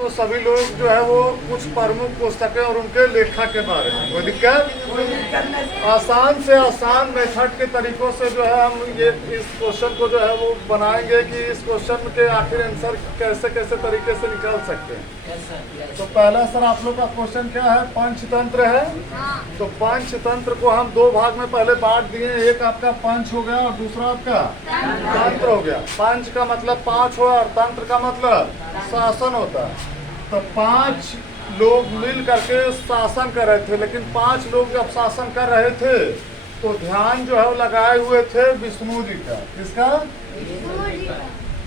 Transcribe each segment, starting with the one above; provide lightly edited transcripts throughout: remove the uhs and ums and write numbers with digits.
तो सभी लोग जो है वो कुछ प्रमुख पुस्तकें और उनके लेखक के बारे में कोई दिक्कत आसान से आसान मेथड के तरीकों से जो है हम ये इस क्वेश्चन को जो है वो बनाएंगे कि इस क्वेश्चन के आखिर आंसर कैसे कैसे तरीके से निकाल सकते हैं। तो पहला सर आप लोग का क्वेश्चन क्या है, पंचतंत्र है। तो पंचतंत्र को हम दो भाग में पहले बांट दिए, एक आपका पंच हो गया और दूसरा आपका तंत्र हो गया। पंच का मतलब पांच हुआ और तंत्र का मतलब शासन होता है। तो पांच लोग मिल करके शासन कर रहे थे, लेकिन पांच लोग जब शासन कर रहे थे तो ध्यान जो है वो लगाए हुए थे विष्णु जी का। किसका?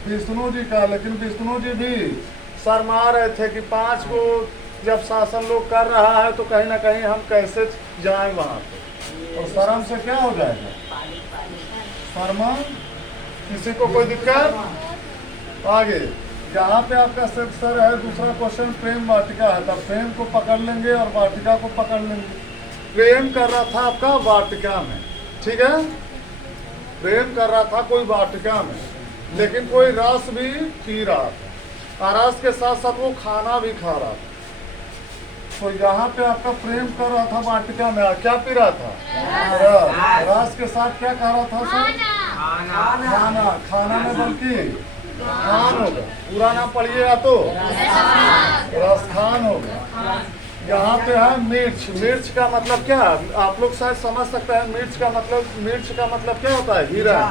विष्णु जी का। लेकिन विष्णु जी भी शर्मा रहे थे कि पांच को जब शासन लोग कर रहा है तो कहीं ना कहीं हम कैसे जाएं वहां पे, और शर्म से क्या हो जाएगा, शर्मा। किसी को कोई दिक्कत? आगे यहाँ पे आपका सर है दूसरा क्वेश्चन, प्रेम वाटिका है। तब प्रेम को पकड़ लेंगे और वाटिका को पकड़ लेंगे। प्रेम कर रहा था आपका वाटिका में, ठीक है, प्रेम कर रहा था कोई वाटिका में, लेकिन कोई रस भी पी रहा था और रस के साथ साथ वो खाना भी खा रहा था। तो यहाँ पे आपका प्रेम कर रहा था वाटिका में, क्या पी रहा था? रस। रस के साथ क्या खा रहा था सर? खाना। खाना में बल्कि खान होगा, पूरा नाम पढ़िएगा तो रसखान होगा। यहाँ पे है मिर्च। मिर्च का मतलब क्या, आप लोग शायद समझ सकते हैं। मिर्च का मतलब क्या होता है? हिरन।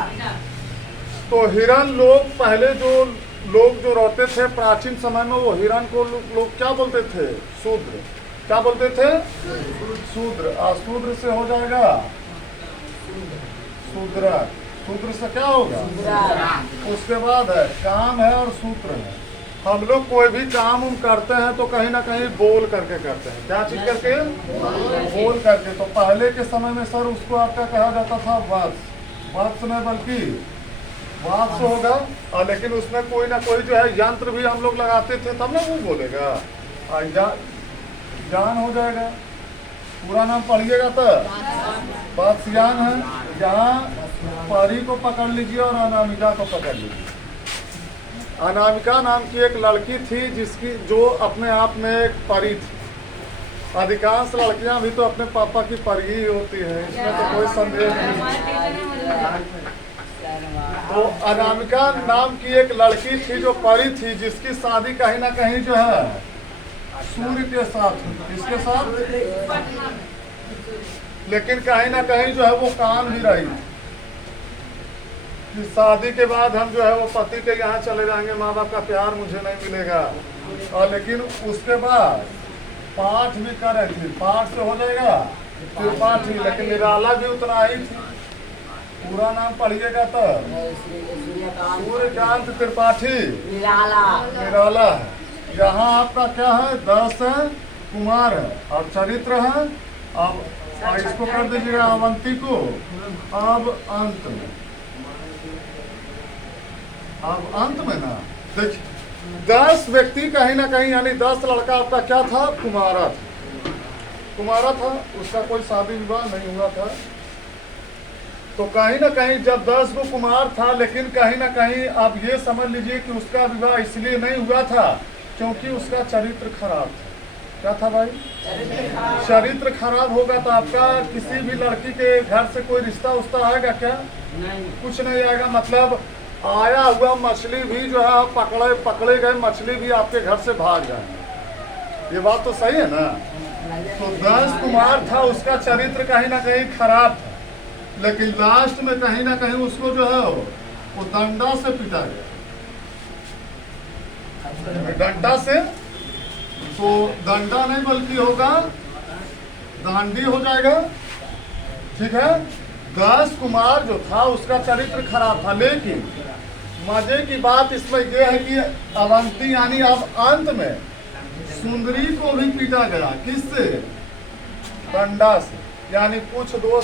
तो हिरन लोग पहले जो लोग जो रहते थे प्राचीन समय में, वो हिरन को लोग क्या बोलते थे? शूद्र। क्या बोलते थे? शूद्र। शूद्र से हो जाएगा शूद्र। सूत्र से क्या होगा? उसके बाद है काम है और सूत्र है। हम लोग कोई भी काम करते हैं तो कहीं ना कहीं बोल करके करते हैं। क्या चीज करके? बोल करके। तो पहले के समय में सर उसको आपका कहा जाता था वत्स। वत्स में बल्कि वात्स होगा, और लेकिन उसमें कोई ना कोई जो है यंत्र भी हम लोग लगाते थे, तब ना वो बोलेगा। ज्ञान हो जाएगा। पूरा नाम पढ़िएगा तो वात्स्यायन है। यहाँ परी को पकड़ लीजिए और अनामिका को पकड़ लीजिए। अनामिका नाम की एक लड़की थी जो अपने आप में एक परी थी। अधिकांश लड़कियां भी तो अपने पापा की परी ही होती है, इसमें तो कोई संदेह नहीं। तो अनामिका नाम की एक लड़की थी जो परी थी, जिसकी शादी कहीं ना कहीं जो है सूर्य के साथ। किसके साथ? लेकिन कहीं ना कहीं जो है वो काम भी रही कि शादी के बाद हम जो है वो पति के यहाँ चले जाएंगे, माँ बाप का प्यार मुझे नहीं मिलेगा। और लेकिन उसके बाद पाठ भी कर रही थी। पाठ से हो जाएगा त्रिपाठी, लेकिन निराला भी उतना ही थी। पूरा नाम पढ़िएगा तो सूर्यकांत त्रिपाठी निराला है। यहाँ आपका क्या है? 10 है, कुमार है और चरित्र है। अब इसको कर दीजिएगा अवंती को। अब अंत में ना देखिए 10 व्यक्ति कहीं ना कहीं, यानी 10 लड़का आपका क्या था? कुमारा था। उसका कोई शादी विवाह नहीं हुआ था। तो कहीं ना कहीं जब 10 को कुमार था, लेकिन कहीं ना कहीं आप ये समझ लीजिए कि उसका विवाह इसलिए नहीं हुआ था क्योंकि उसका चरित्र खराब था। क्या था भाई? चरित्र खराब होगा तो आपका किसी भी लड़की के घर से कोई रिश्ता उस्ता आएगा क्या? नहीं, कुछ नहीं आएगा। मतलब आया हुआ मछली भी जो है पकड़े गए मछली भी आपके घर से भाग जाएंगे। ये बात तो सही है ना? तो 10 कुमार था, उसका चरित्र कहीं ना कहीं खराब था, लेकिन लास्ट में कहीं ना कहीं उसको जो है वो डंडा से पीटा गया। डंडा से, तो डंडा नहीं बल्कि होगा दांडी हो जाएगा, ठीक है। 10 कुमार जो था उसका चरित्र खराब था, लेकिन मजे की बात इसमें यह है कि अवंती यानी अब अंत में सुंदरी को भी पीटा गया। किससे? डंडा से। यानी कुछ दोष